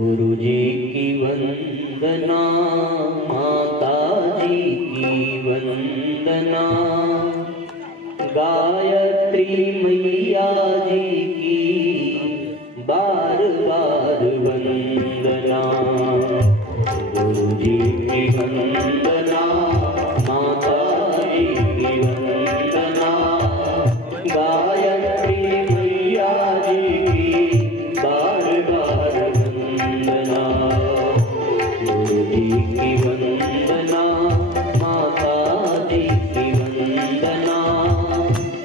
गुरु जी की वंदना, माता जी की वंदना, गायत्री मैया जी की बार बार वंदना। गुरु जी की वंदना, माता जी की वंदना, गायत्री मैया जी की बार बार वंदना। गुरु जी की वंदना, माता जी की वंदना,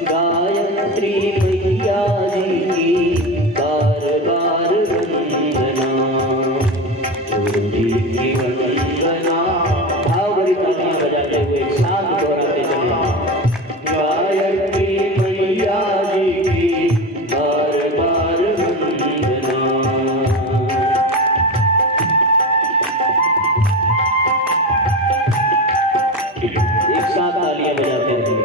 गायत्री मैया जी की बार बार वंदना। गुरु जी की वंदना, भाव भरी तालियां बजाते हुए साथ दोहराते चले। गायत्री मैया जी की बार बार वंदना। एक साथ तालियां बजाते रहिए।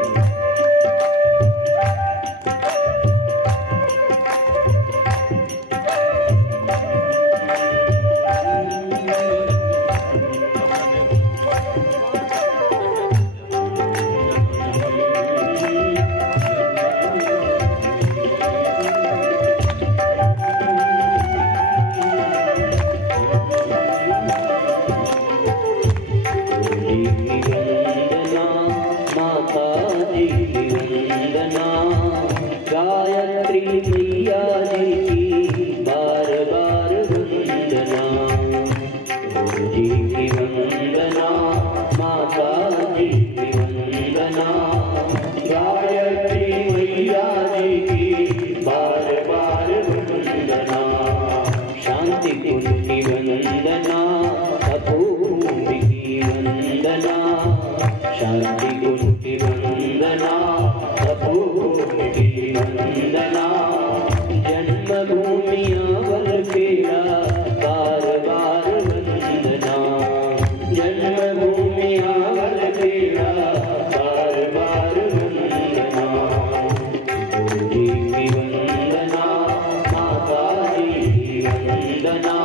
गायत्री मैया जी की बार बार वंदना। गुरु जी की वंदना, माता जी की वंदना, गायत्री मैया जी की बार बार वंदना। शांति कुंज की वंदना, अपूर्व की वंदना, शांति कुंज की वंदना, अपूर्व की वंदना। जन्मभूमि अवल पेड़ा बार बार वंदना। जन्मभूमि अवल पेड़ा बार बार वंदना। गुरु जी की वंदना, माता जी की वंदना,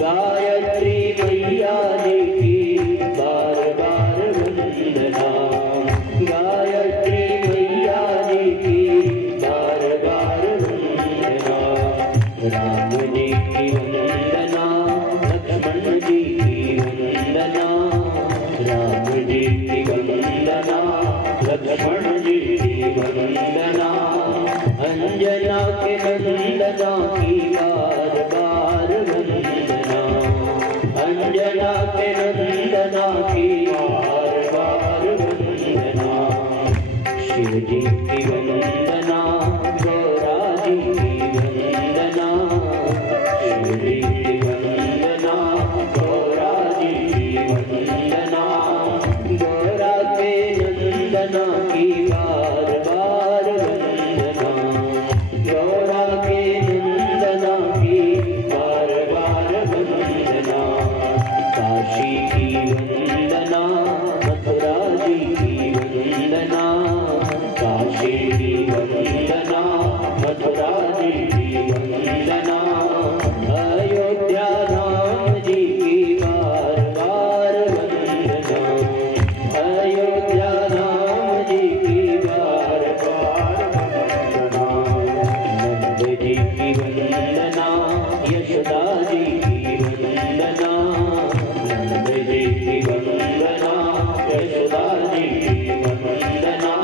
गायत्री मैया जी की बार बार वंदना। गायत्री मैया जी की बार बार वंदना। राम जी की वंदना, लक्ष्मण जी की वंदना, राम जी की वंदना, लक्ष्मण जी की वंदना। अंजना के नंदना की बार बार वंदना। अंजना के नंदना की बार बार वंदना। शिव जी की वंदना, गौरा जी की वंदना। शिव जी की वंदना, गौरा जी की वंदना। गौरा के नंदना की बार बार वंदना। गौरा के नंदना की बार बार वंदना। काशी की वंदना, मथुरा जी की वंदना। काशी की वंदना, मथुरा जी की वंदना। अयोध्या राम जी की बार बार वंदना। अयोध्या राम जी की बार बार वंदना। नंद जी की वंदना, यशोदा जी की वंदना। नंद जी की वंदना, यशोदा जी की वंदना।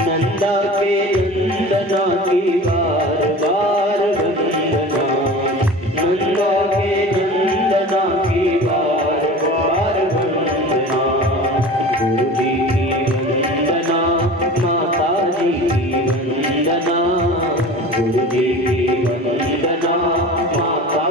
नंदा के नंदना की बार बार वंदना। नंदा के नंदना की बार बार वंदना। गुरु जी की वंदना, माता जी की वंदना। गुरु जी की वंदना, माता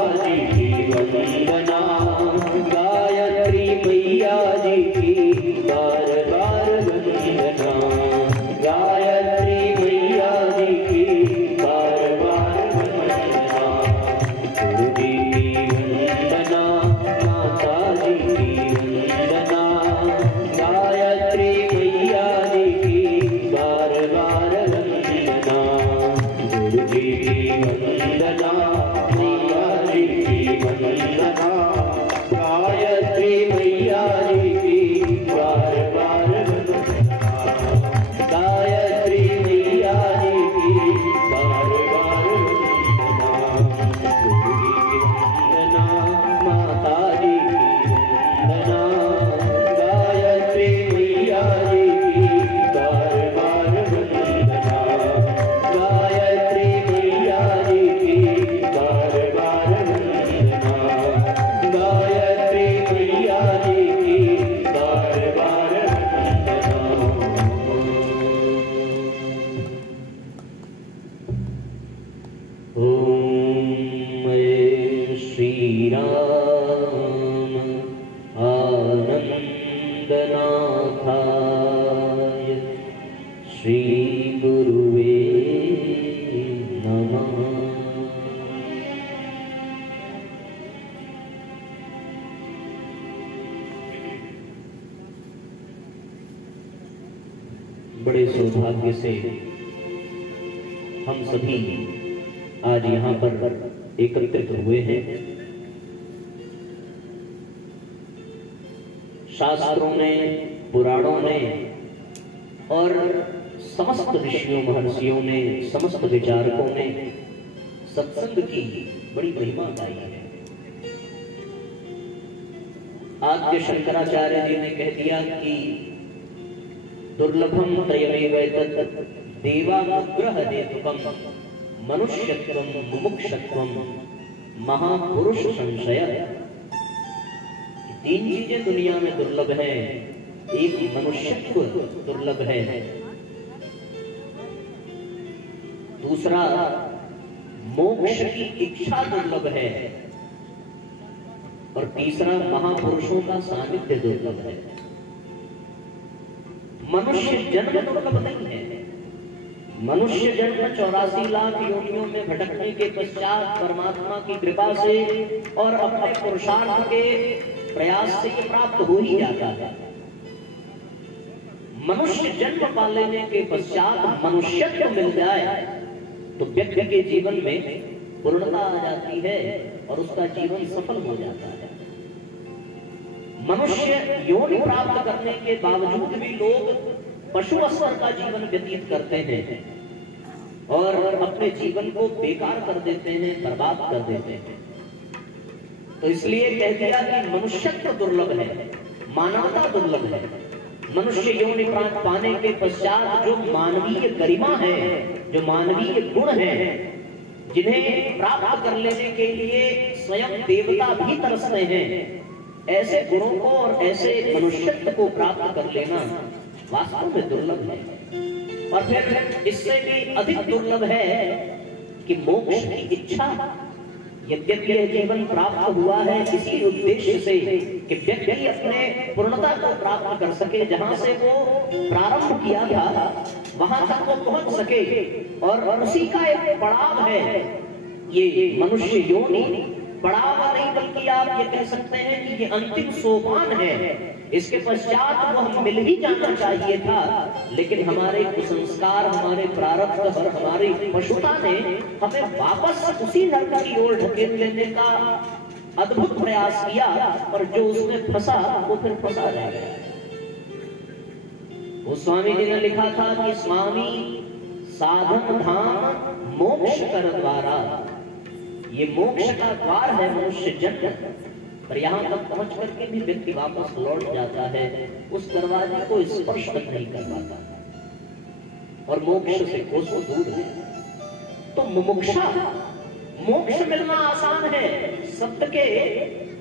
बड़े सौभाग्य से हम सभी आज यहाँ पर एकत्रित हुए हैं। शास्त्रों में, पुराणों में और समस्त ऋषियों महर्षियों ने, समस्त विचारकों ने सत्संग की बड़ी महिमा गाई है। आद्य शंकराचार्य जी ने कह दिया कि दुर्लभम त्रयमेवैतत् देवानुग्रह हेतुकम् मनुष्यत्वं मुमुक्षत्वं महापुरुष संशय। तीन चीजें दुनिया में दुर्लभ हैं। एक मनुष्यत्व दुर्लभ है, दूसरा मोक्ष की इच्छा दुर्लभ है और तीसरा महापुरुषों का सानिध्य दुर्लभ है। मनुष्य जन्म दुर्लभ नहीं है। मनुष्य जन्म 84 लाख योनियों में भटकने के पश्चात परमात्मा की कृपा से और अपने पुरुषार्थ के प्रयास से प्राप्त हो ही जाता है। मनुष्य जन्म पा लेने के पश्चात मनुष्यत्व मिल जाए तो व्यक्ति के जीवन में पूर्णता आ जाती है और उसका जीवन सफल हो जाता है। मनुष्य योनि प्राप्त करने के बावजूद भी लोग पशु स्तर का जीवन व्यतीत करते हैं और अपने जीवन को बेकार कर देते हैं, बर्बाद कर देते हैं। तो इसलिए कह दिया कि मनुष्यत्व दुर्लभ है, मानवता दुर्लभ है। मनुष्य योनि प्राप्त पाने के पश्चात जो मानवीय गरिमा है, जो मानवीय गुण है, जिन्हें प्राप्त कर लेने के लिए स्वयं देवता भी तरसते हैं, ऐसे गुणों को और ऐसे मनुष्यत्व को प्राप्त कर लेना वास्तव में दुर्लभ है। और फिर इससे भी अधिक दुर्लभ है कि मोक्ष की इच्छा। यद्यपि यह जीवन प्राप्त हुआ है इसी उद्देश्य से कि व्यक्ति अपने पूर्णता को प्राप्त कर सके, जहां से वो प्रारंभ किया था वहां तक वो पहुंच सके, और उसी का एक पड़ाव है ये मनुष्य योनि। पड़ाव नहीं बल्कि आप ये कह सकते हैं कि ये अंतिम सोपान है। इसके पश्चात वो हम मिल ही जाना चाहिए था, लेकिन हमारे कुसंस्कार, हमारे प्रारब्ध और हमारी पशुता ने हमें वापस उसी नर्क की ओर ढकेल लेने का अद्भुत प्रयास किया, और जो उसमें फंसा वो फिर फंसा रह गया। वो स्वामी जी ने लिखा था कि स्वामी साधन धाम मोक्ष कर द्वारा। ये मोक्ष का द्वार है मनुष्य जन्म, पर यहाँ तक पहुंच करके भी व्यक्ति वापस लौट जाता है, उस दरवाजे को स्पर्श तक नहीं कर पाता और मोक्ष से कोसों दूर है। तो मुमुक्षा, मोक्ष मिलना आसान है। सत्य के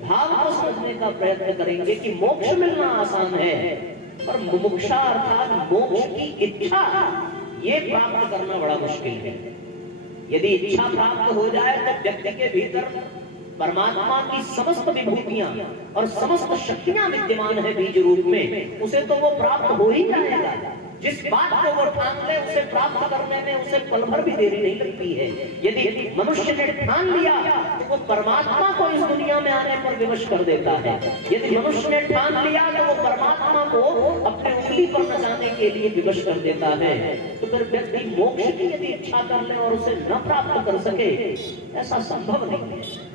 भाव को समझने का प्रयत्न करेंगे कि मोक्ष मिलना आसान है, पर मुमुक्षा अर्थात मोक्ष की इच्छा, ये प्राप्त करना बड़ा मुश्किल है। यदि इच्छा प्राप्त हो जाए तो व्यक्ति के भीतर परमात्मा की समस्त विभूतियां और समस्त शक्तियां विद्यमान है बीज रूप में, उसे तो वो प्राप्त हो ही जाएगा। जिस बात को वो ठान ले उसे प्राप्त करने में उसे पल भर भी देरी नहीं लगती है। यदि मनुष्य ने ठान लिया तो वो परमात्मा को इस दुनिया में आने पर विवश कर देता है। यदि मनुष्य ने ठान लिया तो वो परमात्मा को अपने उंगली पर नचाने के लिए विवश कर देता है। तो फिर व्यक्ति मोक्ष की यदि इच्छा कर ले और उसे न प्राप्त कर सके, ऐसा संभव नहीं है।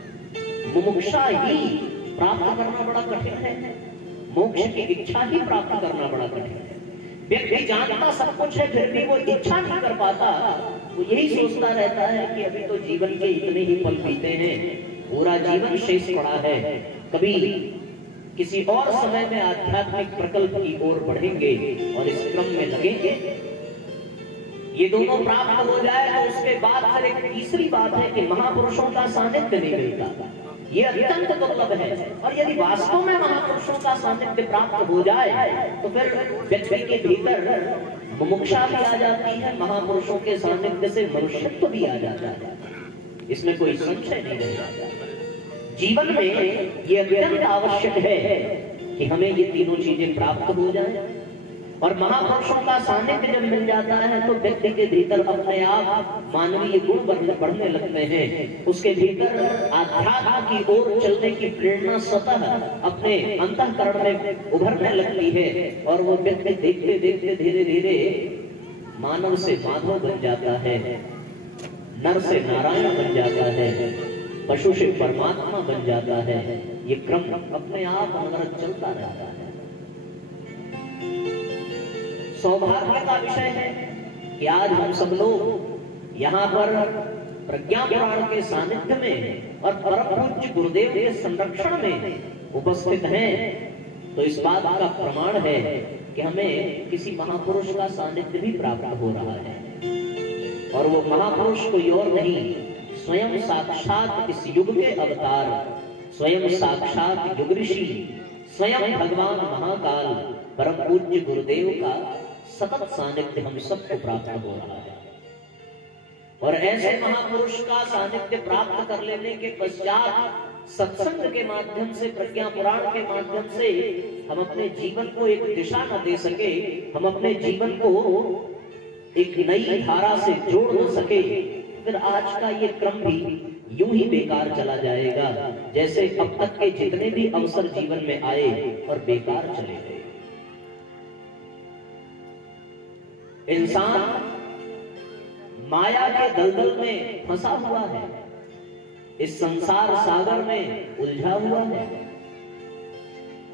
मुमुक्षा ही प्राप्त करना बड़ा कठिन है, मोक्ष की इच्छा ही प्राप्त करना बड़ा कठिन है। व्यक्ति जानता सब कुछ है फिर भी वो इच्छा नहीं कर पाता। वो यही सोचता रहता है कि अभी तो जीवन के इतने ही पल बीते हैं, पूरा जीवन शेष पड़ा है, कभी किसी और समय में आध्यात्मिक प्रकल्प की ओर बढ़ेंगे और इस क्रम में लगेंगे। ये दोनों प्राप्त हो जाए तो उसके बाद फिर एक तीसरी बात है कि महापुरुषों का सानिध्य नहीं मिलता। ये अत्यंत दुर्लभ है। और यदि वास्तव में महापुरुषों का सानिध्य प्राप्त हो जाए तो फिर व्यक्ति के भीतर मुमुक्षा भी आ जाती है, महापुरुषों के सानिध्य से मनुष्यत्व भी आ जाता है। इसमें कोई संशय नहीं रह जाता। जीवन में ये अत्यंत आवश्यक है कि हमें ये तीनों चीजें प्राप्त हो जाए। और महापुरुषों का सानिध्य जब मिल जाता है तो व्यक्ति के भीतर अपने आप मानवीय गुण बढ़ने लगते हैं। उसके भीतर आध्यात्म की ओर चलने की प्रेरणा स्वतः अपने अंतःकरण में उभरने लगती है और वो व्यक्ति देखते देखते धीरे धीरे मानव से माधव बन जाता है, नर से नारायण बन जाता है, पशु से परमात्मा बन जाता है। ये क्रम अपने आप अनवरत चलता रहता है। सौभाग्य का विषय है कि आज हम सब लोग यहाँ पर प्रज्ञा पुराण के सानिध्य में और परम पूज्य गुरुदेव के संरक्षण में उपस्थित हैं। तो इस बात का प्रमाण है कि हमें किसी महापुरुष का सानिध्य भी प्राप्त हो रहा है, और वो महापुरुष कोई और नहीं, स्वयं साक्षात इस युग के अवतार, स्वयं साक्षात युग ऋषि, स्वयं भगवान महाकाल परम पूज्य गुरुदेव का सतत सानिध्य हम सबको प्राप्त हो रहा है। और ऐसे महापुरुष का सानिध्य प्राप्त कर लेने के पश्चात सत्संग के माध्यम से, प्रज्ञा पुराण के माध्यम से हम अपने जीवन को एक दिशा न दे सके, हम अपने जीवन को एक नई धारा से जोड़ न सके, फिर आज का ये क्रम भी यूं ही बेकार चला जाएगा जैसे अब तक के जितने भी अवसर जीवन में आए और बेकार चले गए। इंसान माया के दलदल में फंसा हुआ है, इस संसार सागर में उलझा हुआ है।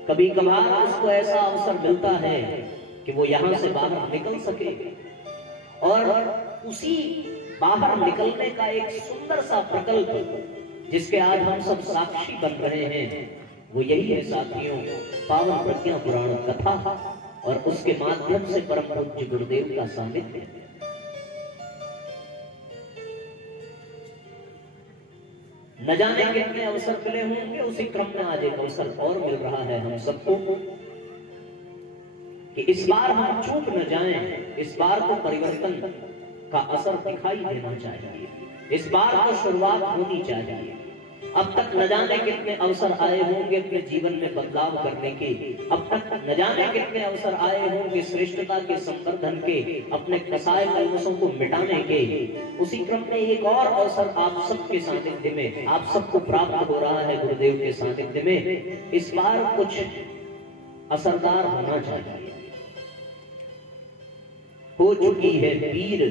कभी कभार उसको ऐसा अवसर मिलता है कि वो यहां से बाहर निकल सके, और उसी बाहर निकलने का एक सुंदर सा प्रकल्प जिसके आज हम सब साक्षी बन रहे हैं, वो यही है साथियों, पावन प्रज्ञा पुराण कथा और उसके माध्यम से परम पूज्य गुरुदेव का सानिध्य। न जाने कितने अवसर मिले होंगे, उसी क्रम में आज एक अवसर और मिल रहा है हम सबको कि इस बार हम चूक न जाएं, इस बार तो परिवर्तन का असर दिखाई देना चाहिए, इस बार तो शुरुआत होनी चाहिए। अब तक न जाने कितने अवसर आए होंगे अपने जीवन में बदलाव करने के, अब तक न जाने कितने अवसर आए होंगे श्रेष्ठता के संवर्धन के, अपने कसाय कलमशों को मिटाने के। उसी क्रम में एक और अवसर आप सबके सानिध्य में आप सबको प्राप्त हो रहा है गुरुदेव के सानिध्य में। इस बार कुछ असरदार होना चाहिए। हो चुकी है पीर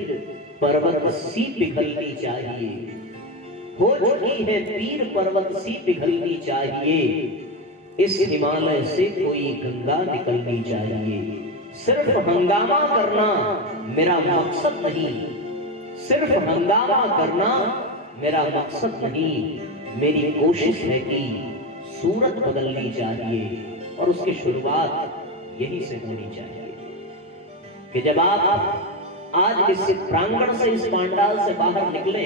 पर्वत सी पिघलनी चाहिए, हो चुकी है पीर पर्वत सी पिघलनी चाहिए, इस हिमालय से कोई गंगा निकलनी चाहिए। सिर्फ हंगामा करना मेरा मकसद नहीं, सिर्फ हंगामा करना मेरा मकसद नहीं, मेरी कोशिश है कि सूरत बदलनी चाहिए, और उसकी शुरुआत यही से होनी चाहिए कि जब आप आज इस प्रांगण से, इस पांडाल से बाहर निकले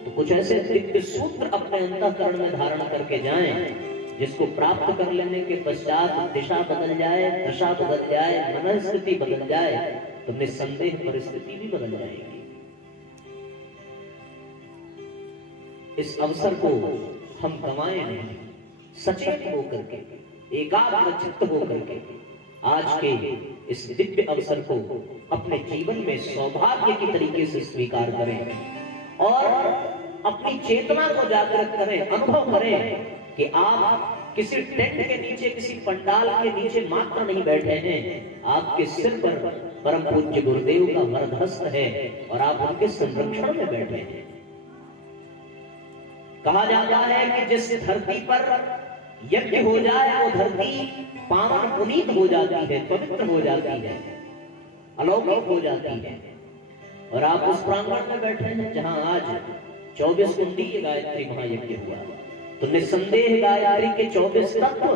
तो कुछ ऐसे दिव्य सूत्र अपने अंतःकरण में धारण करके जाएं, जिसको प्राप्त कर लेने के पश्चात दिशा बदल जाए, दशा बदल जाए, मनस्थिति बदल जाए, तो निस्संदेह परिस्थिति भी बदल जाएगी। इस अवसर को हम गंवाएं नहीं, सचेत होकर के, एकाग्रचित्त होकर के आज के इस दिव्य अवसर को अपने जीवन में सौभाग्य की तरीके से स्वीकार करें और अपनी चेतना को जागृत करें, अनुभव करें कि आप किसी टेंट के नीचे, किसी पंडाल के नीचे मात्र नहीं बैठे हैं, आपके सिर पर परम पूज्य गुरुदेव का वरदहस्त है और आप उनके संरक्षण में बैठे हैं। कहा जाता है कि जिस धरती पर यज्ञ हो जाए वो धरती पावन पुनीत हो जाती है, पवित्र हो जाती है, अलौकिक हो जाती है। और आप उस प्रांगण में बैठे हैं जहां आज 24 कुंडीय गायत्री महायज्ञ हुआ, तो निस्संदेह गायत्री के 24 तत्व,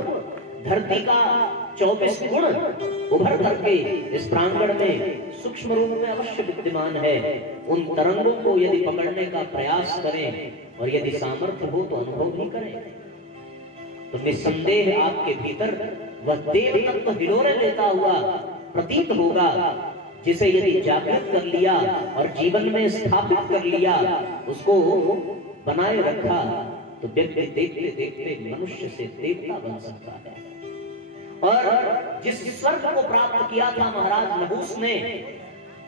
धरती का 24 गुण उभर करके इस प्रांगण में सूक्ष्म रूप में अवश्य विद्यमान है। उन तरंगों को यदि पकड़ने का प्रयास करें और यदि सामर्थ्य हो तो अनुभव भी करें, तो निस्संदेह आपके भीतर वह देव तत्व हिलोरे लेता हुआ प्रतीत होगा, जिसे यदि जागृत कर लिया और जीवन में स्थापित कर लिया, उसको बनाए रखा, तो व्यक्ति देखते देखते मनुष्य से देवता बन सकता है। और जिस स्वर्ग को प्राप्त किया था महाराज नहुस ने,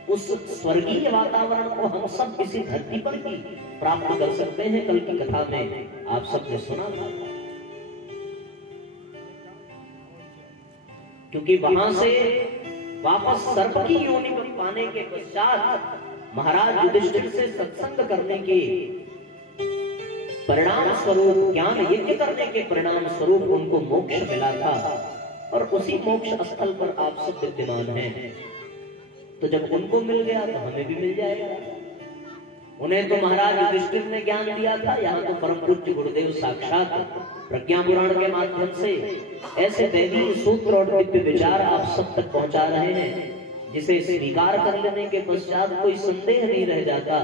उस स्वर्गीय वातावरण को हम सब इसी धरती पर ही प्राप्त कर सकते हैं। कल की कथा में आप सबने सुना था, क्योंकि वहां से वापस सर्प की योनि को पाने के पश्चात महाराज युधिष्ठिर से सत्संग करने के परिणाम स्वरूप, ज्ञान यज्ञ करने के परिणाम स्वरूप उनको मोक्ष मिला था और उसी मोक्ष स्थल पर आप सब विद्यमान हैं। तो जब उनको मिल गया तो हमें भी मिल जाएगा। उन्हें तो महाराज युधिष्ठिर ने ज्ञान दिया था, यहाँ तो परम पूज्य गुरुदेव साक्षात प्रज्ञा पुराण के माध्यम से ऐसे दैवीय सूत्र और दिव्य विचार आप सब तक पहुंचा रहे हैं, जिसे स्वीकार कर लेने के पश्चात कोई संदेह नहीं रह जाता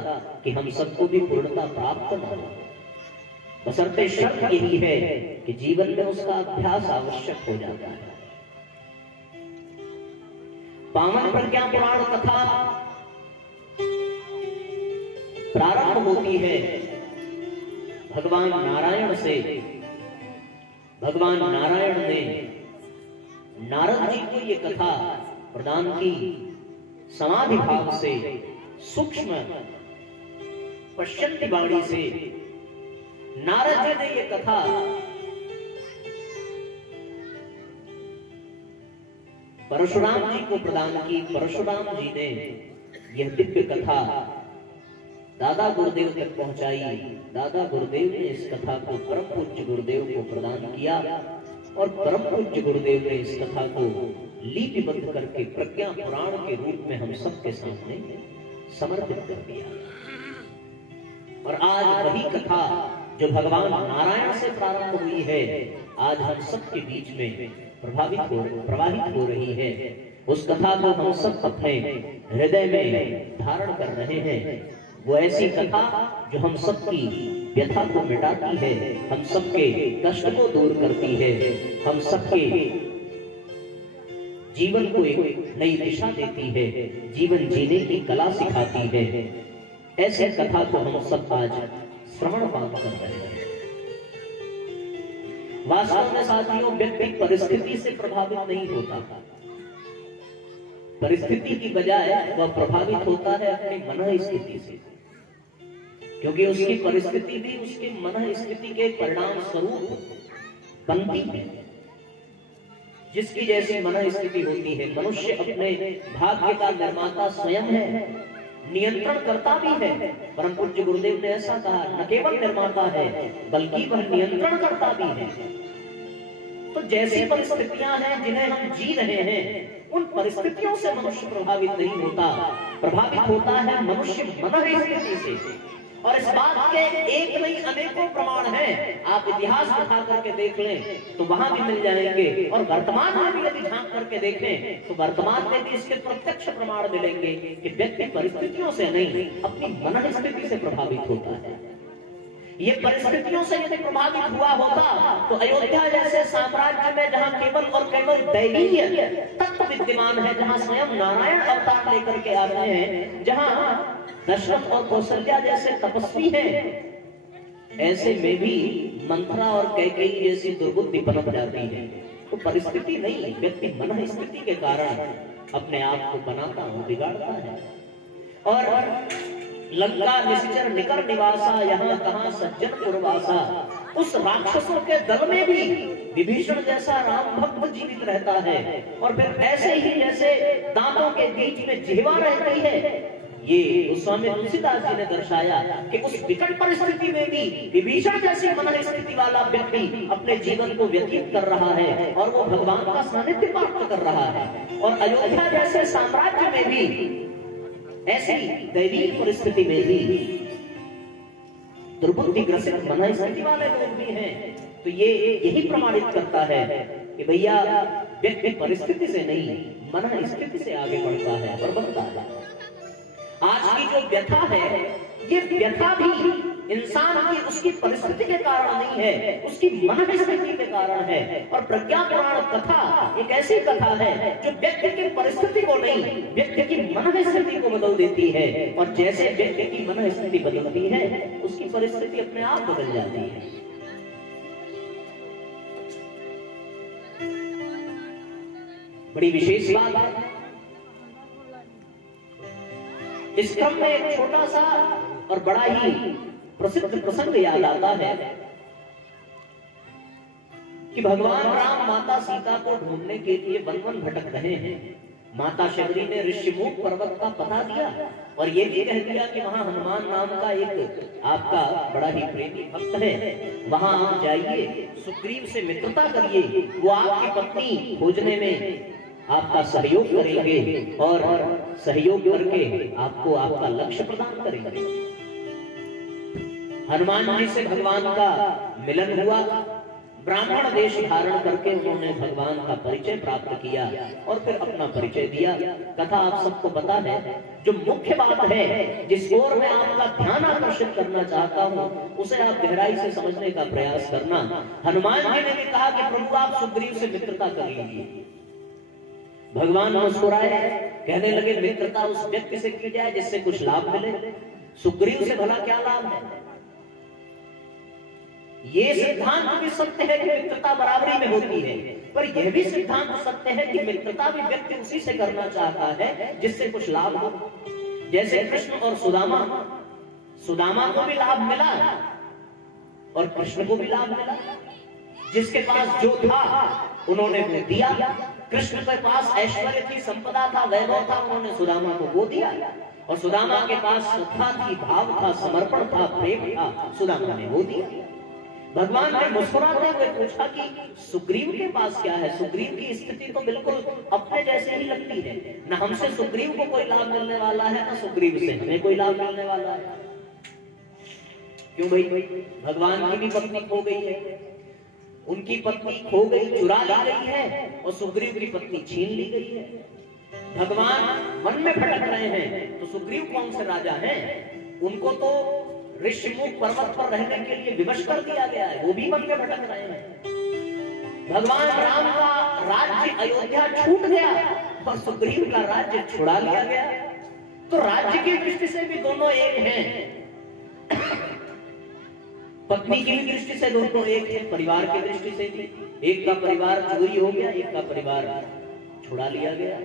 कि हम सबको भी पूर्णता प्राप्त न हो। बशर्ते शर्त यही है कि जीवन में उसका अभ्यास आवश्यक हो जाता है। पावन प्रज्ञा पुराण कथा प्रारंभ होती है भगवान नारायण से। भगवान नारायण ने नारद जी को ये कथा प्रदान की। समाधि भाव से, सूक्ष्म पश्यंती वाणी से नारद जी ने ये कथा परशुराम जी को प्रदान की। परशुराम जी ने यह दिव्य कथा दादा गुरुदेव तक पहुंचाई। दादा गुरुदेव ने इस कथा को परम पूज्य गुरुदेव को प्रदान किया और परम पूज्य गुरुदेव ने इस कथा को लिपिबद्ध करके प्रज्ञा पुराण के रूप में हम सबके सामने समर्पित कर दिया। और आज वही कथा जो भगवान नारायण से प्रारंभ हुई है, आज हम सबके बीच में प्रवाहित हो रही है। उस कथा को हम सब अपने हृदय में धारण कर रहे हैं। वो ऐसी कथा जो हम सबकी व्यथा को मिटाती है, हम सबके कष्ट को दूर करती है, हम सबके जीवन को एक नई दिशा देती है, जीवन जीने की कला सिखाती है। ऐसे कथा को हम सब आज श्रवण पान कर रहे हैं। वास्तव में साथियों, व्यक्ति परिस्थिति से प्रभावित नहीं होता। परिस्थिति की बजाय वह प्रभावित होता है अपनी मन स्थिति से, क्योंकि उसकी परिस्थिति भी उसके मन स्थिति के परिणाम स्वरूप बनती है। जिसकी जैसी मन स्थिति होती है, मनुष्य अपने भाग्य का निर्माता स्वयं है, नियंत्रण करता भी है। परम पूज्य गुरुदेव ने ऐसा कहा, न केवल निर्माता है बल्कि वह नियंत्रण करता भी है। तो जैसी परिस्थितियां हैं जिन्हें हम जी रहे हैं, उन परिस्थितियों से मनुष्य प्रभावित नहीं होता। प्रभावित होता है मनुष्य मन स्थिति से। और इस बात के एक नहीं अनेकों प्रमाण हैं। आप इतिहास उठा करके देख लें तो वहां भी मिल जाएंगे, और वर्तमान में भी यदि झांक करके देखें तो वर्तमान में भी इसके प्रत्यक्ष प्रमाण मिलेंगे कि व्यक्ति परिस्थितियों से नहीं, अपनी मन स्थिति से प्रभावित होता है। ये परिस्थितियों से यदि प्रभावित हुआ होता तो अयोध्या जैसे साम्राज्य में, जहां केवल और केवल दैवीय तत्व विद्यमान है, जहां स्वयं नारायण अवतार लेकर के आते हैं, जहां दशरथ और कौशल्या जैसे तपस्वी हैं, ऐसे में भी मंथरा और कैकेयी जैसी दुर्बुद्धि पनप जाती है। तो परिस्थिति नहीं, व्यक्ति मन स्थिति के कारण अपने आप को बनाता है, बिगाड़ता है। और लंका निश्चर निकर निवासा, यहाँ कहाँ सज्जन पुरवासा, उस राक्षसों के दल में भी विभीषण जैसा राम भक्त जीवित रहता है। और फिर ऐसे ही जैसे दांतों के बीच में जिह्वा रहती है, ये स्वामी तुलसीदास जी ने दर्शाया कि उस विकट परिस्थिति में भी विभीषण जैसी मन स्थिति वाला व्यक्ति अपने जीवन को व्यतीत कर रहा है और वो भगवान का सानिध्य प्राप्त कर रहा है। और अयोध्या जैसे साम्राज्य में भी ऐसी दैवीय परिस्थिति में भी दुर्बुद्धि ग्रसित मन स्थिति वाले लोग भी हैं। तो ये यही प्रमाणित करता है कि भैया व्यक्ति परिस्थिति से नहीं, मन स्थिति से आगे बढ़ता है और बनता है। आज की जो व्यथा है, ये व्यथा भी इंसान की उसकी परिस्थिति के कारण नहीं है, उसकी मन स्थिति के कारण है। और प्रज्ञा पुराण कथा एक ऐसी कथा है जो व्यक्ति की परिस्थिति को नहीं, व्यक्ति की मन स्थिति को बदल देती है। और जैसे व्यक्ति की मन स्थिति बदलती है, उसकी परिस्थिति अपने आप बदल जाती है। बड़ी विशेष बात है। इस क्रम में एक छोटा सा और बड़ा ही प्रसिद्ध प्रसंग याद आता है कि भगवान राम माता सीता को ढूंढने के लिए वन वन भटक रहे हैं। माता शबरी ने ऋषिमुख पर्वत का पता दिया और ये भी कह दिया कि वहां हनुमान नाम का एक आपका बड़ा ही प्रेमी भक्त है, वहां आप जाइए, सुग्रीव से मित्रता करिए, वो आपकी पत्नी खोजने में आपका सहयोग करेंगे और सहयोग करके आपको आपका लक्ष्य प्रदान करेंगे। हनुमान जी से भगवान का मिलन हुआ, ब्राह्मण वेश धारण करके उन्होंने भगवान का परिचय प्राप्त किया और फिर अपना परिचय दिया। कथा आप सबको पता है। जो मुख्य बात है जिस ओर मैं आपका ध्यान आकर्षित करना चाहता हूँ उसे आप गहराई से समझने का प्रयास करना। हनुमान जी ने भी कहा कि प्रभु आप सुग्रीव से मित्रता कर लीजिए। भगवान मुस्कुराए, कहने लगे मित्रता उस व्यक्ति से की जाए जिससे कुछ लाभ मिले, सुग्रीव से भला क्या लाभ है। ये सिद्धांत भी सत्य है कि मित्रता बराबरी में होती है, पर यह भी सिद्धांत सत्य है कि मित्रता भी व्यक्ति उसी से करना चाहता है जिससे कुछ लाभ हो। जैसे कृष्ण और सुदामा को भी लाभ मिला और कृष्ण को भी लाभ मिला। जिसके पास जो था उन्होंने वो दिया। कृष्ण के पास ऐश्वर्य थी, संपदा था, वैभव था, उन्होंने सुदामा को वो दिया। और सुदामा के पास श्रद्धा थी, भाव था, समर्पण था, प्रेम था, सुदामा ने वो दिया। भगवान ने मुस्कुराते हुए पूछा कि सुग्रीव के पास क्या है। सुग्रीव की स्थिति तो बिल्कुल अपने जैसे ही लगती है, न हमसे सुग्रीव को कोई लाभ मिलने वाला है, न सुग्रीव से हमें कोई लाभ मिलने वाला है। क्यों भाई? भगवान की भी पत्नी खो गई है, उनकी पत्नी खो गई, चुरा ली गई है, और सुग्रीव की पत्नी छीन ली गई है। भगवान वन में भटक रहे हैं तो सुग्रीव कौन से राजा हैं? उनको तो ऋषिमुख पर्वत पर रहने के लिए विवश कर दिया गया है, वो भी वन में भटक रहे हैं। भगवान राम का राज्य अयोध्या छूट गया और सुग्रीव का राज्य छुड़ा लिया गया। तो राज्य की दृष्टि से भी दोनों एक हैं, पत्नी की दृष्टि से दोनों एक हैं, परिवार की दृष्टि से भी। एक का परिवार चोरी हो गया, एक का परिवार छुड़ा लिया गया।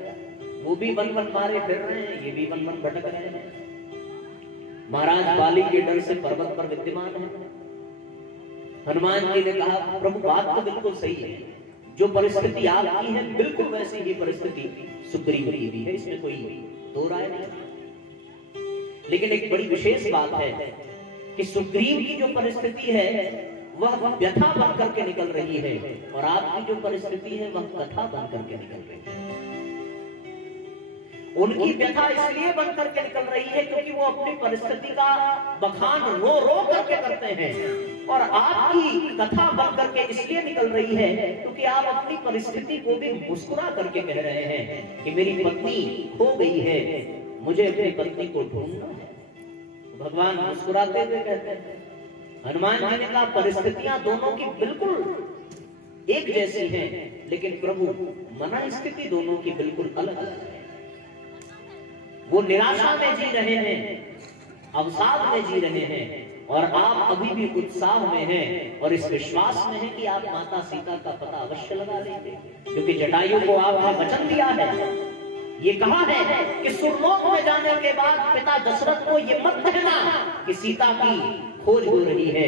वो भी वन वन मारे फिर रहे हैं, ये भी वन वन भटक रहे हैं। महाराज बाली के डर से पर्वत पर विद्यमान है। हनुमान जी ने कहा प्रभु बात तो बिल्कुल सही है, जो परिस्थिति आपकी है बिल्कुल वैसी ही परिस्थिति सुग्रीव की भी है, इसमें कोई दो राय नहीं। लेकिन एक बड़ी विशेष बात है कि सुग्रीव की जो परिस्थिति है वह व्यथा बन करके निकल रही है और आपकी जो परिस्थिति है वह कथा बन करके निकल रही है। उनकी व्यथा इसलिए बन करके निकल रही है क्योंकि वो अपनी परिस्थिति का बखान रो रो करके करते हैं, और आपकी कथा बन करके इसलिए निकल रही है क्योंकि आप अपनी परिस्थिति को भी मुस्कुरा करके कह रहे हैं कि मेरी पत्नी खो गई है, मुझे अपनी पत्नी को ढूंढना है। भगवान मुस्कुराते हुए कहते हैं, हनुमान जी ने कहा परिस्थितियां दोनों की बिल्कुल एक जैसी हैं, लेकिन प्रभु मन स्थिति दोनों की बिल्कुल अलग अलग है। वो निराशा में जी रहे हैं, अवसाद में जी रहे हैं, और आप अभी भी उत्साह में हैं और इस विश्वास में है कि आप माता सीता का पता अवश्य लगा लेंगे, क्योंकि जटायु को आपने वचन दिया है, ये कहा है कि सुरलोक में जाने के बाद पिता दशरथ को ये मत कहना कि सीता की खोज हो रही है।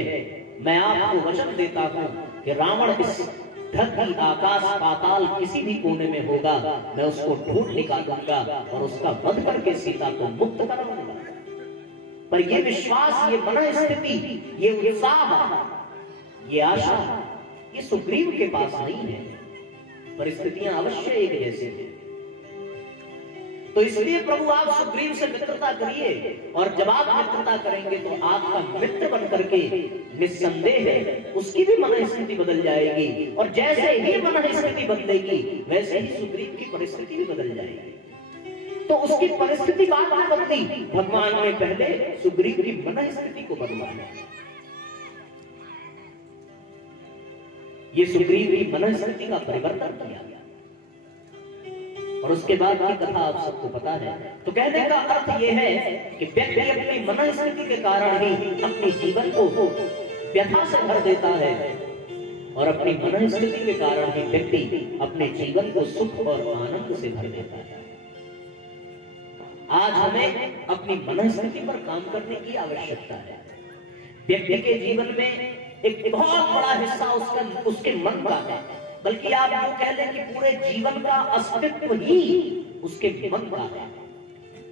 मैं आपको वचन देता हूं कि रावण इस धरती आकाश पाताल किसी भी कोने में होगा, मैं उसको ढूंढ निकालूंगा और उसका वध करके सीता को मुक्त कराऊंगा। पर ये विश्वास, ये मन स्थिति, ये उत्साह, ये आशा, ये सुग्रीव के पास नहीं है। परिस्थितियां अवश्य एक जैसी हैं। तो इसलिए प्रभु आप सुग्रीव से मित्रता करिए, और जब आप मित्रता करेंगे तो आपका मित्र बन करके निस्संदेह है उसकी भी मन स्थिति बदल जाएगी, और जैसे ही मन स्थिति बदलेगी वैसे ही सुग्रीव की परिस्थिति भी बदल जाएगी। तो उसकी परिस्थिति बाद में बदली, भगवान ने पहले सुग्रीव की मन स्थिति को बदला। ये सुग्रीव की मन स्थिति का परिवर्तन किया, और उसके बाद की कथा आप सबको पता है। तो कहने का अर्थ यह है कि व्यक्ति अपनी मन स्थिति के कारण ही अपने जीवन को व्यथा से भर देता है, और अपनी मन स्थिति के कारण ही व्यक्ति अपने जीवन को सुख और आनंद से भर देता है। आज हमें अपनी मन स्थिति पर काम करने की आवश्यकता है। व्यक्ति के जीवन में एक बहुत बड़ा हिस्सा उसके मन का है, बल्कि आप यूं कह लें कि पूरे जीवन का अस्तित्व ही उसके मन का है।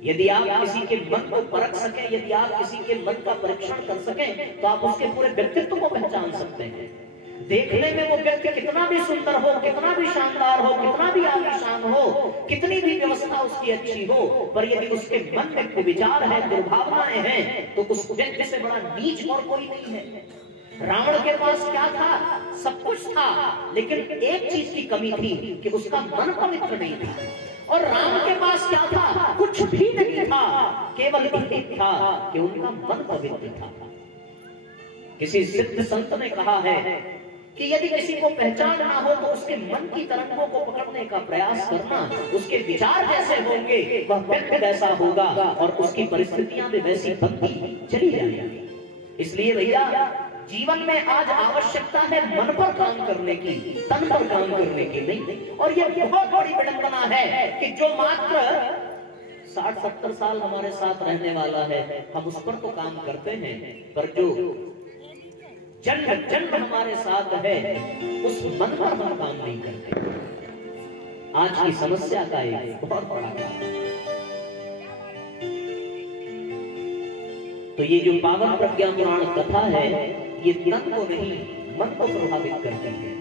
यदि आप किसी के मन को परख सकें, यदि आप किसी के मन का परीक्षण कर सकें, तो आप उसके पूरे व्यक्तित्व को पहचान सकते हैं। देखने में वो व्यक्ति कितना भी सुंदर हो, कितना भी शानदार हो, कितना भी आलीशान हो, कितनी भी व्यवस्था उसकी अच्छी हो, पर यदि उसके मन में कुविचार है, दुर्भावनाएं हैं, तो उस व्यक्ति से बड़ा नीच और कोई नहीं है। रावण के पास क्या था? सब कुछ था, लेकिन एक चीज की कमी थी कि उसका मन पवित्र नहीं था। और राम के पास क्या था? कुछ भी नहीं था, केवल एक था कि उनका मन पवित्र था। किसी सिद्ध संत ने कहा है कि यदि किसी को पहचानना हो तो उसके मन की तरंगों को पकड़ने का प्रयास करना, उसके विचार जैसे होंगे वह व्यक्ति वैसा होगा और उसकी परिस्थितियां भी वैसी बनती चली जाएंगी। इसलिए भैया जीवन में आज आवश्यकता है मन पर काम करने की, तन पर काम करने की नहीं। और यह बहुत बड़ी विडंबना है कि जो मात्र 60-70 साल हमारे साथ रहने वाला है, हम उस पर तो काम करते हैं, पर जो जन्म जन्म हमारे साथ है उस मन पर हम काम नहीं करते। आज की समस्या का एक बहुत बड़ा कारण। तो ये जो पावन प्रज्ञा पुराण कथा है, ये तन को नहीं मन को प्रभावित करती है।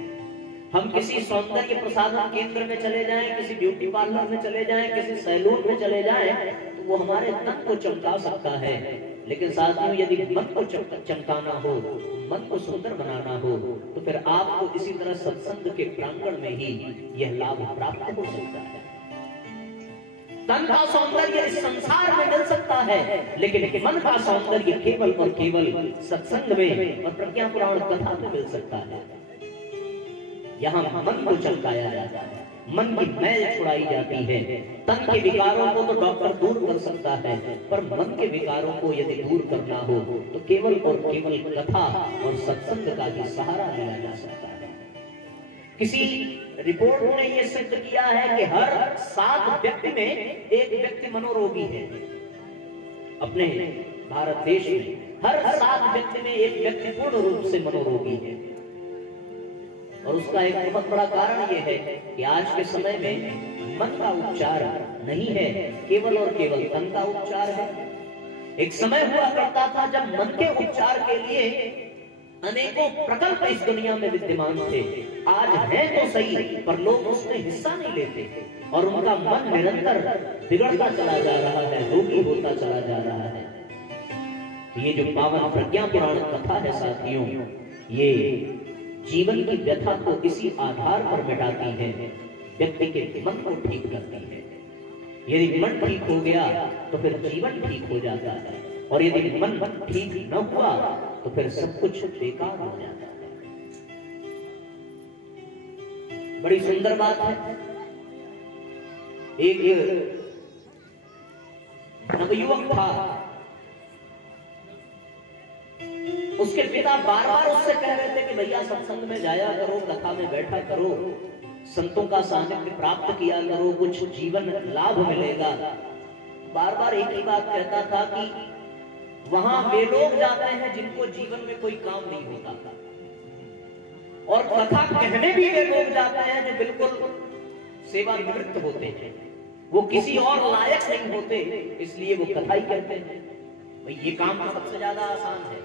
हम किसी सौंदर्य प्रसाधन केंद्र में चले जाएं, किसी ब्यूटी पार्लर में चले जाएं, किसी सैलून में चले जाएं, तो वो हमारे तन को चमका सकता है, लेकिन साथियों यदि मन को चमकाना हो, मन को सुंदर बनाना हो, तो फिर आपको इसी तरह सत्संग के प्रांगण में ही यह लाभ प्राप्त हो सकता है। तन का सौंदर्य इस संसार में मिल सकता है, लेकिन मन का सौंदर्य केवल और केवल सत्संग में और प्रज्ञा पुराण कथा में मिल सकता है। यहाँ मन को चमकाया जाता है, मन की मैल छुड़ाई जाती है। तन के विकारों को तो डॉक्टर दूर कर सकता है, पर मन के विकारों को यदि दूर करना हो तो केवल और केवल कथा और सत्संग का ही सहारा लिया जा सकता है। किसी रिपोर्ट ने यह सिद्ध किया है कि हर 7 व्यक्ति में एक व्यक्ति मनोरोगी है। अपने भारत देश में हर 7 व्यक्ति में एक व्यक्ति पूर्ण रूप से मनोरोगी है। और उसका एक बहुत बड़ा कारण यह है कि आज के समय में मन का उपचार नहीं है, केवल और केवल तन का उपचार है। एक समय हुआ करता था जब मन के उपचार के लिए अनेकों प्रकल्प इस दुनिया में विद्यमान थे। आज है तो सही, पर लोग उसमें हिस्सा नहीं लेते और उनका मन निरंतर बिगड़ता चला जा रहा है, रोगी होता चला जा रहा है। ये जो पावन प्रज्ञा पुराण कथा है साथियों, ये जीवन की व्यथा को इसी आधार पर मिटाती है, व्यक्ति के मन को ठीक करती है। यदि मन ठीक हो गया तो फिर जीवन ठीक हो जाता है, और यदि मन ठीक न हुआ तो फिर सब कुछ बेकार हो जाता है। बड़ी सुंदर बात है, एक नवयुवक था, उसके पिता बार बार उससे कह रहे थे कि भैया सत्संग में जाया करो, कथा में बैठा करो, संतों का सानिध्य प्राप्त किया करो, कुछ जीवन लाभ मिलेगा। बार बार एक ही बात कहता था कि वहां वे लोग जाते हैं जिनको जीवन में कोई काम नहीं होता, और कथा कहने भी वे लोग जाते हैं जो बिल्कुल सेवानिवृत्त होते हैं, वो किसी और लायक नहीं होते, इसलिए वो कथा ही करते हैं। भाई ये काम तो सबसे ज्यादा आसान है,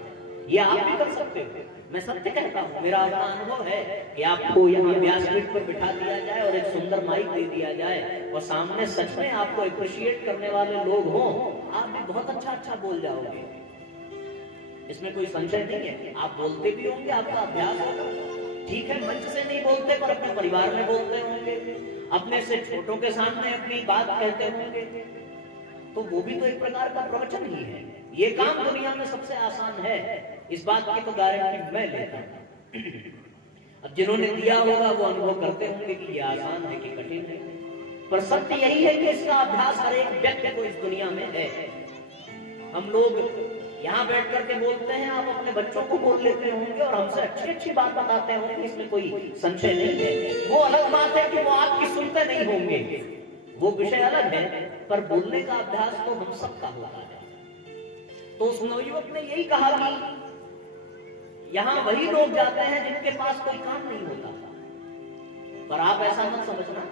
ये आप भी कर सकते हो। मैं सत्य कहता हूँ, मेरा अपना अनुभव है कि आपको यहाँ व्यासपीठ पर बिठा दिया जाए और एक सुंदर माइक दे दिया जाए और सामने सच में आपको अप्रिशिएट करने वाले लोग हों, आप भी बहुत अच्छा बोल जाओगे, इसमें कोई संशय नहीं है। आप बोलते भी होंगे, आपका अभ्यास होगा, ठीक है, मंच से नहीं बोलते पर अपने परिवार में बोलते होंगे, अपने से छोटों के सामने अपनी बात कहते होंगे, तो वो भी तो एक प्रकार का प्रवचन ही है। ये काम दुनिया में सबसे आसान है, इस बात की तो गारंटी मैं लेता हूं। अब जिन्होंने दिया होगा वो अनुभव करते होंगे कि ये आसान है कि कठिन है, पर सत्य यही है कि इसका अभ्यास हर एक व्यक्ति को इस दुनिया में है। हम लोग यहाँ बैठ करके बोलते हैं, आप अपने बच्चों को बोल लेते होंगे और हमसे अच्छी बात बताते होंगे, इसमें कोई संशय नहीं है। वो अलग बात है कि वो आपकी सुनते नहीं होंगे, वो विषय अलग है, पर बोलने का अभ्यास तो हम सबका होता है। तो उस नवयुवक ने यही कहा कि यहाँ वही लोग जाते हैं जिनके पास कोई काम नहीं होता, पर आप ऐसा मत समझना,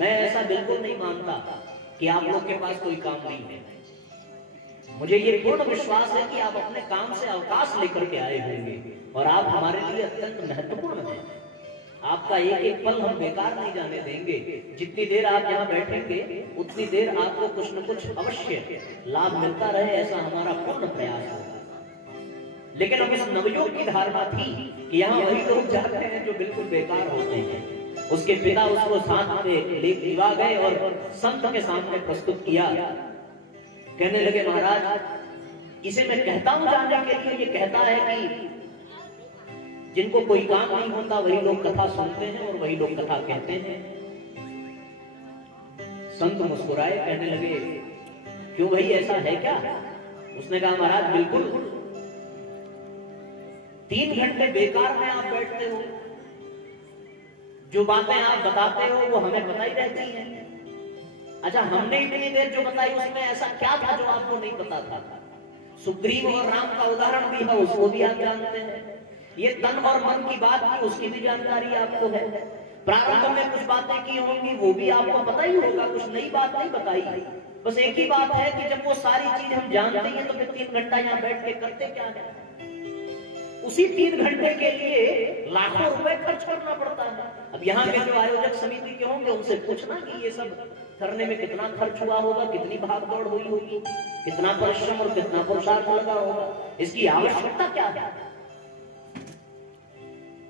मैं ऐसा बिल्कुल नहीं मानता कि आप लोग के पास कोई काम नहीं है। मुझे ये पूर्ण विश्वास है कि आप अपने काम से अवकाश लेकर के आए होंगे और आप हमारे लिए अत्यंत महत्वपूर्ण हैं। आपका एक एक पल हम बेकार नहीं जाने देंगे। जितनी देर आप यहाँ बैठेंगे उतनी देर आपको कुछ न कुछ अवश्य लाभ मिलता रहे, ऐसा हमारा पूर्ण प्रयास होगा। लेकिन अब इस नवयुग की धारणा थी कि यहाँ वही लोग जाते हैं जो बिल्कुल बेकार होते हैं। उसके पिता उसको साथ में ले दिवा गए और संत के सामने प्रस्तुत किया। कहने लगे, महाराज इसे मैं कहता हूं जाने के लिए, ये कहता है कि जिनको कोई काम नहीं होता वही लोग कथा सुनते हैं और वही लोग कथा कहते हैं। संत मुस्कुराए, कहने लगे, क्यों भाई ऐसा है क्या? उसने कहा, महाराज बिल्कुल 3 घंटे बेकार में आप बैठते हो, जो बातें आप बताते हो वो हमें पता ही रहती हैं। अच्छा, हमने इतनी देर जो बताई उसमें ऐसा क्या था जो आपको नहीं पता था? सुग्रीव और राम का उदाहरण भी है, उसको भी आप जानते हैं। ये तन और मन की बात की, उसकी भी जानकारी आपको है। प्रारंभ में कुछ बातें की होंगी, वो भी आपको पता ही होगा, कुछ नई बात नहीं बताई। बस एक ही बात है कि जब वो सारी चीज हम जानते हैं तो फिर 3 घंटा यहाँ बैठ के करते क्या है? उसी 3 घंटे के लिए लाखों रुपए खर्च करना पड़ता है। अब यहाँ के जो आयोजक समिति के होंगे उनसे पूछना कि ये सब करने में कितना खर्च हुआ होगा, कितनी भागदौड़ हुई होगी, कितना परिश्रम और कितना पुरुषार्थ लगा होगा, इसकी आवश्यकता क्या है?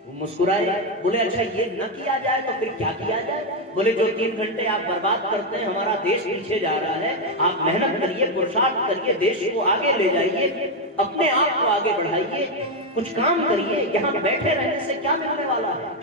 वो मुस्कुराए, बोले, अच्छा ये न किया जाए तो फिर क्या किया जाए? बोले, जो 3 घंटे आप बर्बाद करते हैं, हमारा देश पीछे जा रहा है, आप मेहनत करिए, पुरुषार्थ करिए, देश को आगे ले जाइए, अपने आप को आगे बढ़ाइए, कुछ काम करिए। यहाँ बैठे रहने से क्या मिलने वाला है?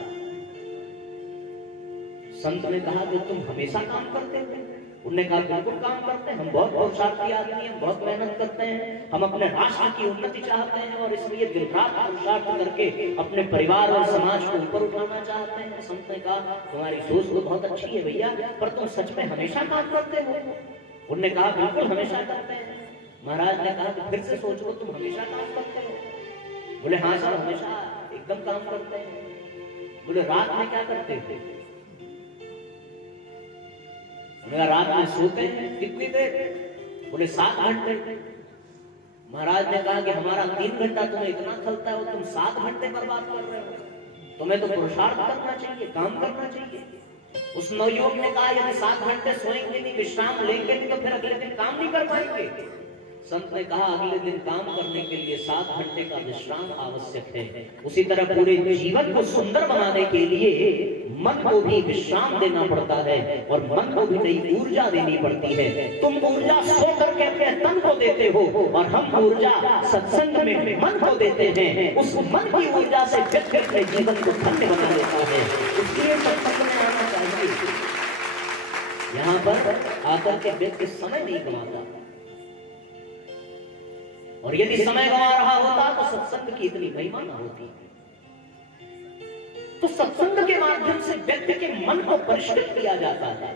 संत ने कहा कि तुम हमेशा काम करते हो? उन्होंने कहा, बिल्कुल काम करते हैं, हम बहुत पुरुषार्थी आदमी हैं, बहुत मेहनत करते हैं, हम अपने राष्ट्र की उन्नति चाहते हैं और इसलिए दिन रात पुरुषार्थ करके अपने परिवार और समाज को ऊपर उठाना चाहते हैं। संत ने कहा, तुम्हारी सोच तो बहुत अच्छी है भैया, पर तुम सच में हमेशा काम करते हो? उन्होंने कहा, बिल्कुल हमेशा करते हैं। महाराज ने कहा, फिर से सोच लो, तुम हमेशा काम करते हो? बोले, हाँ सर, हमेशा एकदम काम करते हैं। बोले, रात में क्या करते थे? रात में सोते हैं कितनी देर? बोले, 7 घंटे। महाराज ने कहा कि हमारा 3 घंटा तुम्हें इतना खलता है, तुम 7 घंटे बर्बाद कर रहे हो। तुम्हें तो पुरुषार्थ करना चाहिए, काम करना चाहिए। उस नवयुवक ने कहा, यदि 7 घंटे सोएंगे नहीं, विश्राम लेंगे नहीं, तो फिर अगले दिन काम नहीं कर पाएंगे। संत ने कहा, अगले दिन काम करने के लिए 7 घंटे का विश्राम आवश्यक है। उसी तरह पूरे जीवन को सुंदर बनाने के लिए मन को भी विश्राम देना पड़ता है और मन को भी नई ऊर्जा देनी पड़ती है। तुम ऊर्जा सो करके अपने तन को देते हो और हम ऊर्जा सत्संग में मन को देते हैं। उस मन की ऊर्जा से व्यक्ति अपने जीवन को धन्य बना लेता है। इसलिए सत्संग में आना चाहिए। यहाँ पर आकर के व्यक्ति समय नहीं गंवाता, और यदि समय गंवा रहा होता तो सत्संग की इतनी महिमा न होती। तो सत्संग के माध्यम से व्यक्ति के मन को परिष्कृत किया जाता है।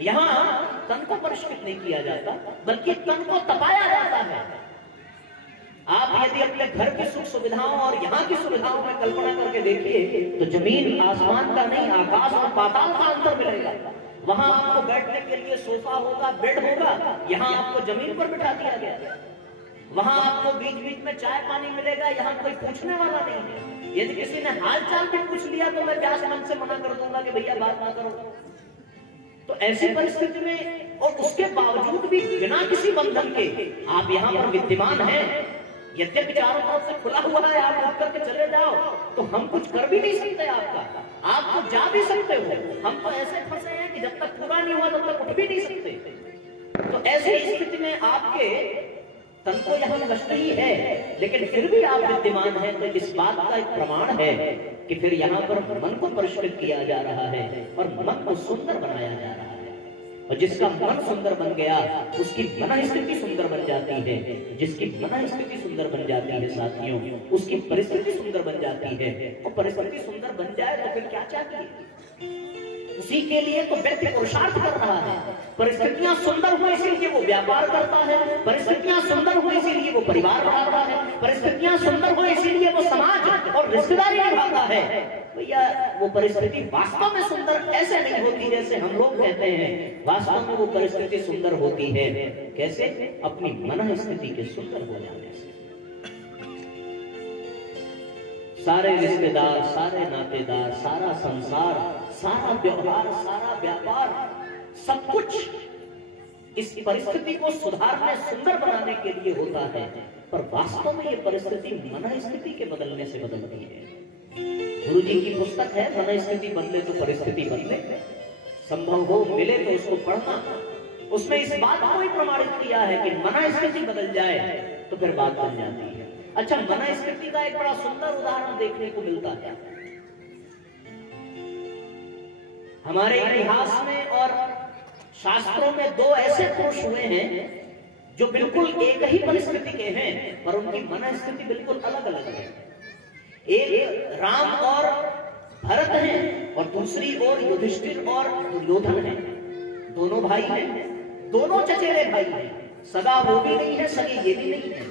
यहाँ तन को परिष्कृत नहीं किया जाता, बल्कि तन को तपाया जाता है। आप यदि अपने घर की सुख सुविधाओं और यहाँ की सुविधाओं में कल्पना करके देखिए तो जमीन आसमान का नहीं, आकाश और पाताल का अंतर मिलेगा। वहां आपको बैठने के लिए सोफा होगा, बेड होगा, यहाँ आपको जमीन पर बिठा दिया गया। वहां आपको बीच बीच में चाय पानी मिलेगा, यहाँ कोई पूछने वाला नहीं है। यदि किसी ने हाल चाल भी पूछ लिया तो मैं व्यास मन से मना कर दूंगा कि भैया बात ना करो। तो ऐसी परिस्थिति में और उसके बावजूद भी बिना किसी बंधन के आप यहाँ पर विद्यमान हैं। यद्यपि चारों तरफ से खुला हुआ है, आप उठ करके चले जाओ तो हम कुछ कर भी नहीं सकते आपका, आप तो जा भी सकते हो। हम तो ऐसे फंसे हैं कि जब तक पूरा नहीं हुआ तब तक उठ भी नहीं सकते। तो ऐसी स्थिति में आपके तन को यहाँ कष्ट ही है, लेकिन फिर भी आप विद्यमान हैं, तो इस बात का एक प्रमाण है कि फिर यहाँ पर मन को परिष्कृत किया जा रहा है और मन को सुंदर बनाया जा रहा है। और जिसका मन सुंदर बन गया उसकी मन स्थिति सुंदर बन जाती है। जिसकी मन स्थिति सुंदर बन जाती है साथियों, उसकी परिस्थिति सुंदर बन जाती है। और परिस्थिति सुंदर बन जाए तो फिर क्या चाहिए? उसी के लिए तो व्यक्ति पुरुषार्थ कर रहा है। परिस्थितियां सुंदर हो इसीलिए वो व्यापार करता है, परिस्थितियां सुंदर हो इसीलिए वो परिवार बढ़ा रहा है, परिस्थितियां सुंदर हो इसीलिए वो समाज और रिश्तेदारी निभाता है। भैया वो परिस्थिति वास्तव में सुंदर ऐसे नहीं होती जैसे हम लोग कहते हैं। वास्तव में वो परिस्थिति सुंदर होती है कैसे? अपनी मन स्थिति के सुंदर हो जाने से। सारे रिश्तेदार, सारे नातेदार, सारा संसार, सारा व्यवहार, सारा व्यापार, सब कुछ इस परिस्थिति को सुधारने, सुंदर बनाने के लिए होता है। पर वास्तव में ये परिस्थिति मन स्थिति के बदलने से बदलती है। गुरु जी की पुस्तक है मन स्थिति बदले तो परिस्थिति बदले। संभव हो मिले तो उसको पढ़ना। उसमें इस बात को ही प्रमाणित किया है कि मन स्थिति बदल जाए तो फिर बात बन जाती है। अच्छा, मन स्थिति का एक बड़ा सुंदर उदाहरण देखने को मिलता है हमारे इतिहास में और शास्त्रों में। दो ऐसे पुरुष हुए हैं जो बिल्कुल एक ही परिस्थिति के हैं पर उनकी मन स्थिति बिल्कुल अलग अलग है। एक राम और भरत हैं और दूसरी ओर युधिष्ठिर और दुर्योधन हैं। दोनों भाई हैं, दोनों चचेरे भाई हैं। सगा वो भी नहीं है, सगे ये भी नहीं है।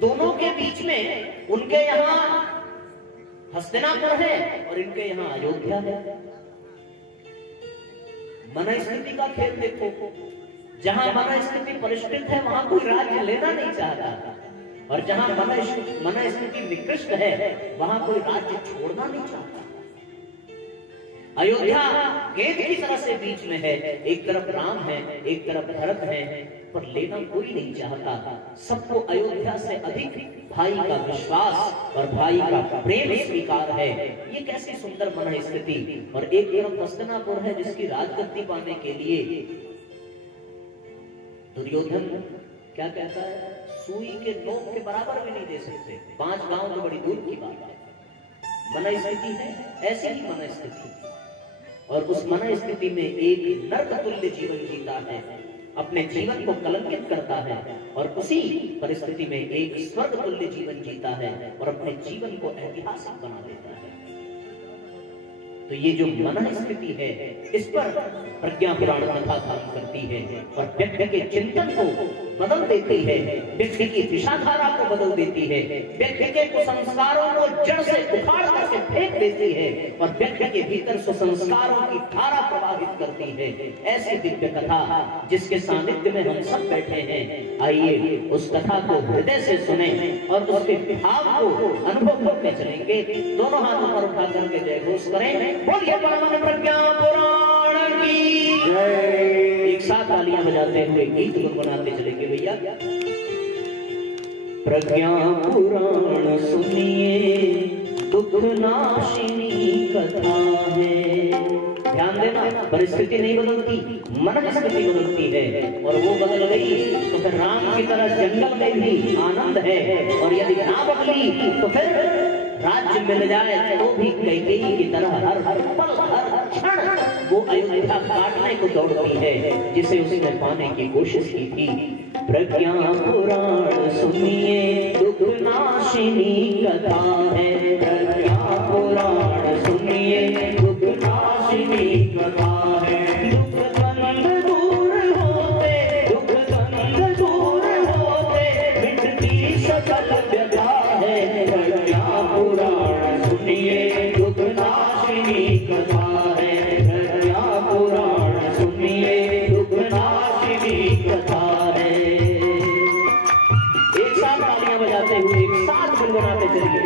दोनों के बीच में उनके यहां हस्तिनापुर है और इनके यहां अयोध्या है। मन स्थिति का खेल देखो। जहां मन स्थिति परिष्कृत है वहां कोई राज्य लेना नहीं चाहता, और जहां मन स्थिति निकृष्ट है वहां कोई राज्य छोड़ना नहीं चाहता। अयोध्या गेंद की तरह से बीच में है। एक तरफ राम है, एक तरफ भरत है, पर लेना कोई नहीं चाहता। सबको अयोध्या से अधिक भाई का विश्वास और भाई का प्रेम स्वीकार है। ये कैसी सुंदर मन स्थिति। और एक तरफ हस्तिनापुर है जिसकी राजगद्दी पाने के लिए दुर्योधन क्या कहता है, सुई के नोक के बराबर भी नहीं दे सकते। 5 गांव तो बड़ी दूर की बात है। मन स्थिति है ऐसी ही मन स्थिति, और उस मन स्थिति में एक नरक तुल्य जीवन जीता है, अपने जीवन को कलंकित करता है, और उसी परिस्थिति में एक स्वर्ग तुल्य जीवन जीता है और अपने जीवन को ऐतिहासिक बना देता है। तो ये जो मन स्थिति है इस पर प्रज्ञा पुराण कथा काम करती है और व्यक्ति के चिंतन को बदल देती है, व्यक्ति की दिशाधारा को बदल देती है, व्यक्ति के कुसंस्कारों को जड़ से उखाड़ करके फेंक देती है और व्यक्ति के भीतर सुसंस्कारों की धारा प्रवाहित करती है। ऐसी दिव्य कथा जिसके सानिध्य में हम सब बैठे हैं, आइए उस कथा को हृदय से सुने और उसके भाव को अनुभव करते चलेंगे। दोनों हाथों पर उठा करके जय घोष करें। बोलिए परम प्रज्ञा पुराण की जय। एक साथ तालियां बजाते हुए गीत गुनगुनाते चलेंगे भैया। प्रज्ञा पुराण सुनिए दुख नाशिनी कथा है। ध्यान देना, परिस्थिति नहीं बदलती, मन स्थिति बदलती है, और वो बदल गई तो फिर राम की तरह जंगल में भी आनंद है, और यदि ना बदली तो फिर राज्य मिल जाए तो भी कैकेयी की तरह हर पल हर क्षण वो अयोध्या काटने को दौड़ती है जिसे उसने पाने की कोशिश की थी। प्रज्ञा पुराण सुनिए दुख नाशिनी कथा है। प्रज्ञा पुराण सुनिए दुख नाशिनी कथा है। दुख द्वंद दूर होते, दुख द्वंद दूर होते मिटती सकल व्यथा है। प्रज्ञा पुराण सुनिए दुख नाशिनी कथा है। प्रज्ञा पुराण सुनिए दुख नाशिनी कथा है। एक साथ तालियां बजाते हुए एक साथ गुनगुनाते चलिए।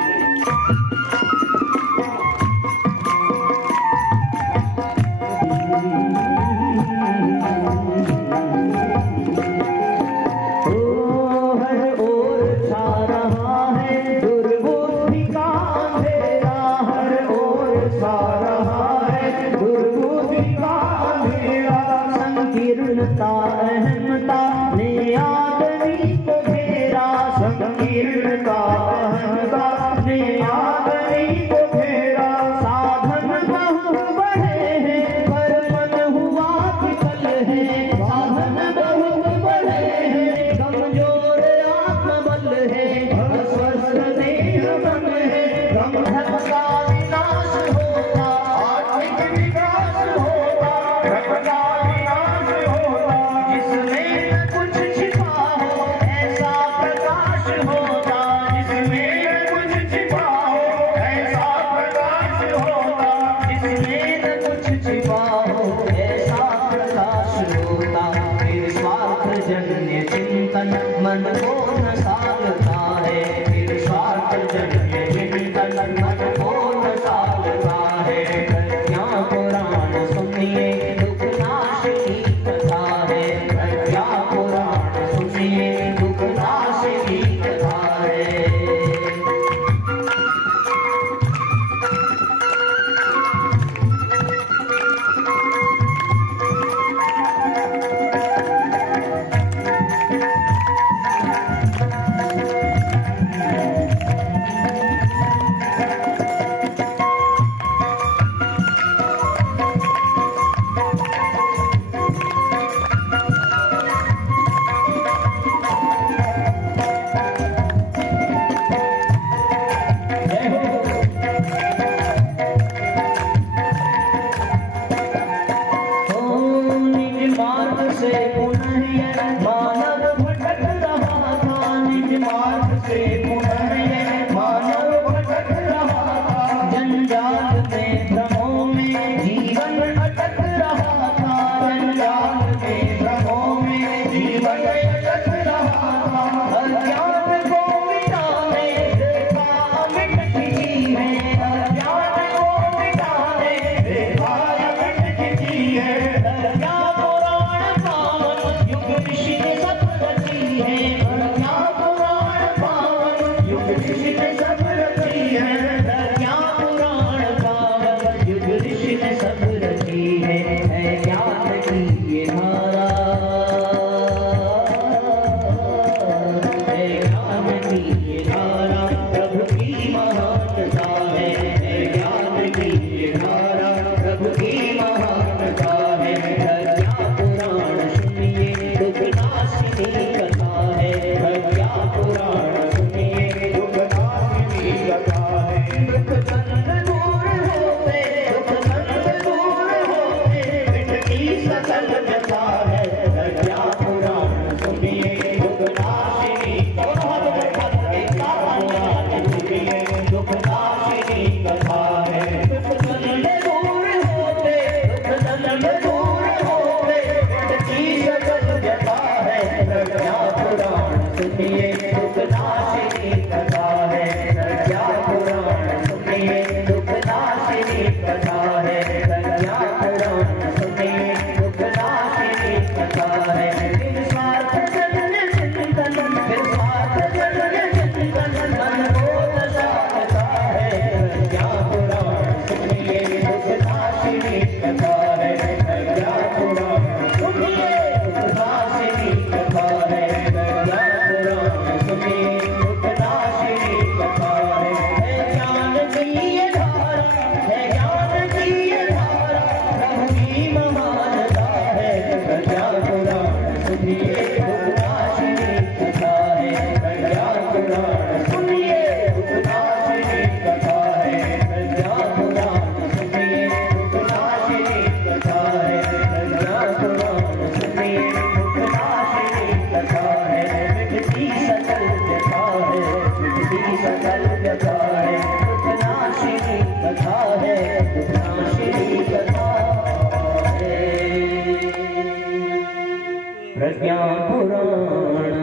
प्रज्ञा पुराण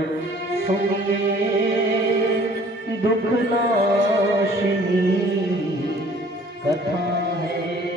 सुनिए दुख नाशिनी कथा है।